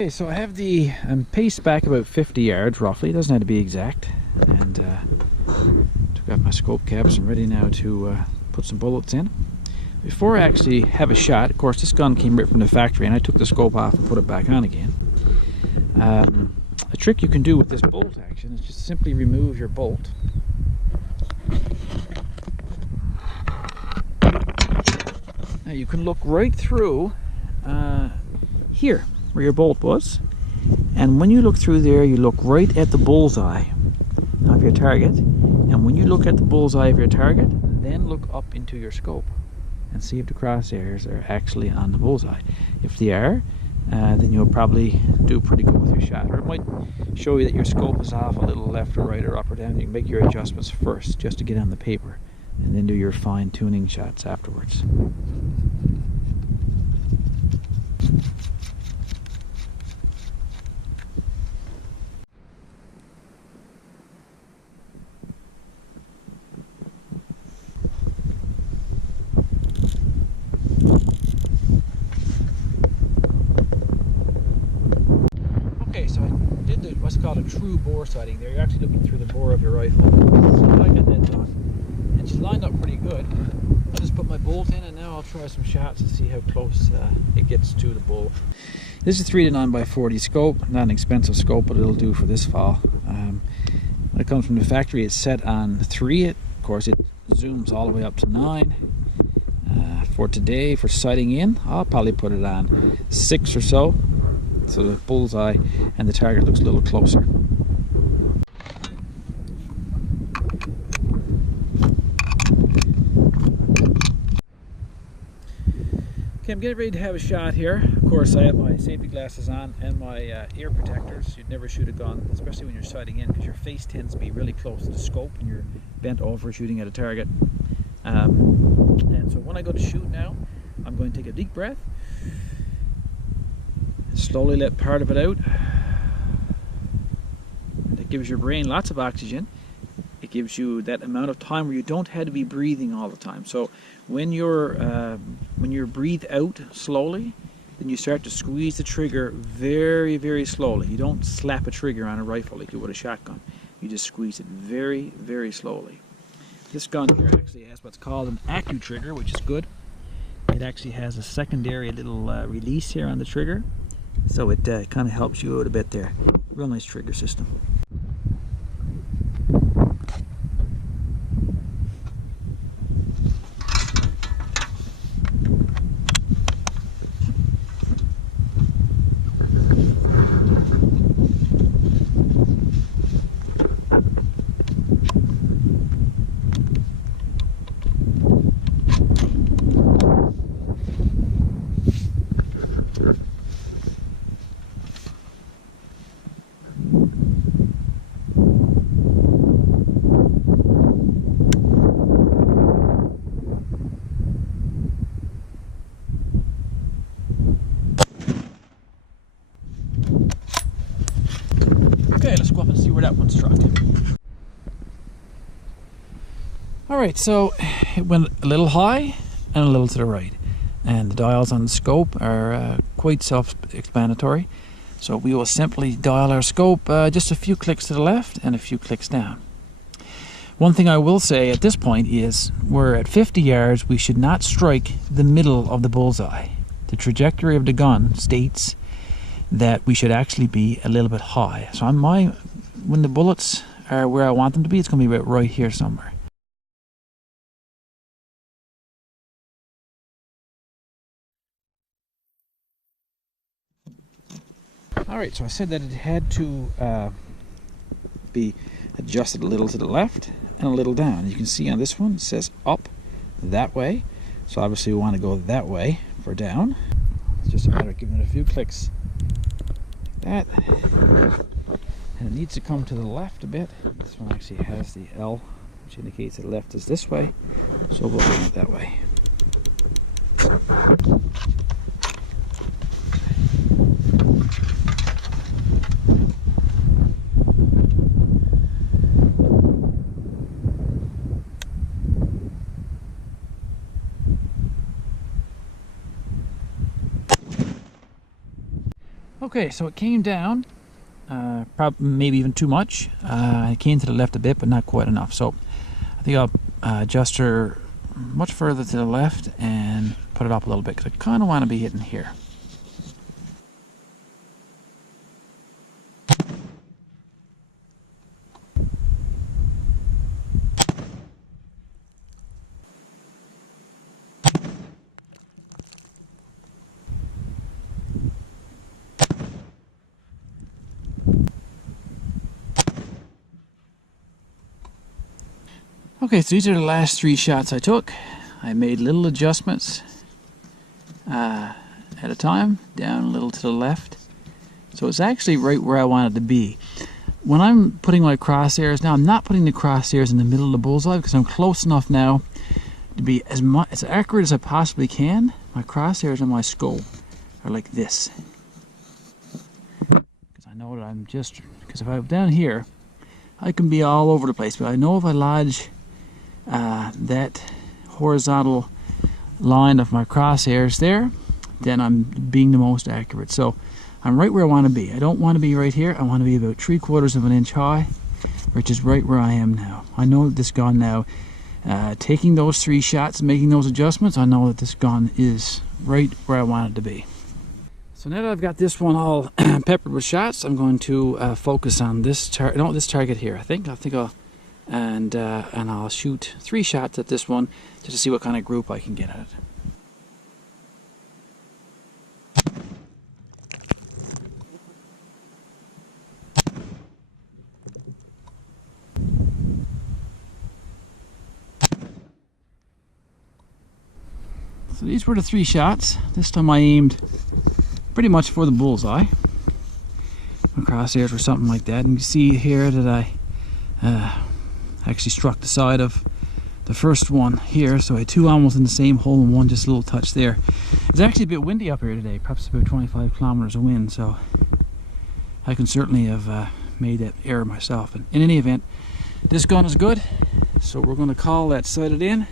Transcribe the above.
Okay, so I have the paced back about 50 yards roughly, it doesn't have to be exact, and took out my scope caps. I'm ready now to put some bullets in. Before I actually have a shot, of course this gun came right from the factory and I took the scope off and put it back on again. A trick you can do with this bolt action is just simply remove your bolt. Now you can look right through here where your bolt was, and when you look through there you look right at the bullseye of your target, and when you look at the bullseye of your target, then look up into your scope and see if the crosshairs are actually on the bullseye. If they are, then you'll probably do pretty good with your shot. Or it might show you that your scope is off a little left or right or up or down. You can make your adjustments first just to get on the paper, and then do your fine-tuning shots afterwards. So I did what's called a true bore sighting there. You're actually looking through the bore of your rifle. So I got that done, and she's lined up pretty good. I just put my bolt in, and now I'll try some shots to see how close it gets to the bull. This is 3 to 9x40 scope, not an expensive scope, but it'll do for this fall. When it comes from the factory, it's set on 3. Of course, it zooms all the way up to 9. For today, for sighting in, I'll probably put it on 6 or so. So the bullseye and the target looks a little closer. Okay, I'm getting ready to have a shot here. Of course, I have my safety glasses on and my ear protectors. You'd never shoot a gun, especially when you're sighting in, because your face tends to be really close to the scope and you're bent over shooting at a target. And so when I go to shoot now, I'm going to take a deep breath. Slowly let part of it out. That gives your brain lots of oxygen. It gives you that amount of time where you don't have to be breathing all the time. So when you breathe out slowly, then you start to squeeze the trigger very, very slowly. You don't slap a trigger on a rifle like you would a shotgun. You just squeeze it very, very slowly. This gun here actually has what's called an accu-trigger, which is good. It actually has a secondary little release here on the trigger. So it kind of helps you out a bit there. Real nice trigger system. Okay, let's go up and see where that one struck. Alright, so it went a little high and a little to the right. And the dials on the scope are quite self-explanatory. So we will simply dial our scope just a few clicks to the left and a few clicks down. One thing I will say at this point is we're at 50 yards, we should not strike the middle of the bullseye. The trajectory of the gun states that we should actually be a little bit high. So when the bullets are where I want them to be, it's going to be about right here somewhere. Alright, so I said that it had to be adjusted a little to the left and a little down. You can see on this one it says up that way, so obviously we want to go that way for down. It's just a matter of giving it a few clicks like that, and it needs to come to the left a bit. This one actually has the L, which indicates that left is this way, so we'll go that way. Okay, so it came down, probably maybe even too much. It came to the left a bit, but not quite enough. So I think I'll adjust her much further to the left and put it up a little bit, because I kind of want to be hitting here. Okay, so these are the last 3 shots I took. I made little adjustments at a time, down a little to the left. So it's actually right where I want it to be. When I'm putting my crosshairs, now I'm not putting the crosshairs in the middle of the bullseye because I'm close enough now to be as accurate as I possibly can. My crosshairs on my skull are like this. Because I know that because if I'm down here, I can be all over the place, but I know if I lodge that horizontal line of my crosshairs there, then I'm being the most accurate. So I'm right where I want to be. I don't want to be right here. I want to be about 3/4 of an inch high, which is right where I am now. I know that this gun now, taking those 3 shots and making those adjustments, I know that this gun is right where I want it to be. So now that I've got this one all peppered with shots, I'm going to focus on this target here. I think I'll and I'll shoot 3 shots at this one just to see what kind of group I can get at it. So these were the 3 shots. This time I aimed pretty much for the bullseye. My crosshairs were something like that, and you see here that I actually struck the side of the first one here, so I had 2 almost in the same hole and 1 just a little touch there. It's actually a bit windy up here today, perhaps about 25 kilometers of wind, so I can certainly have made that error myself. And in any event, this gun is good, so we're going to call that sighted in.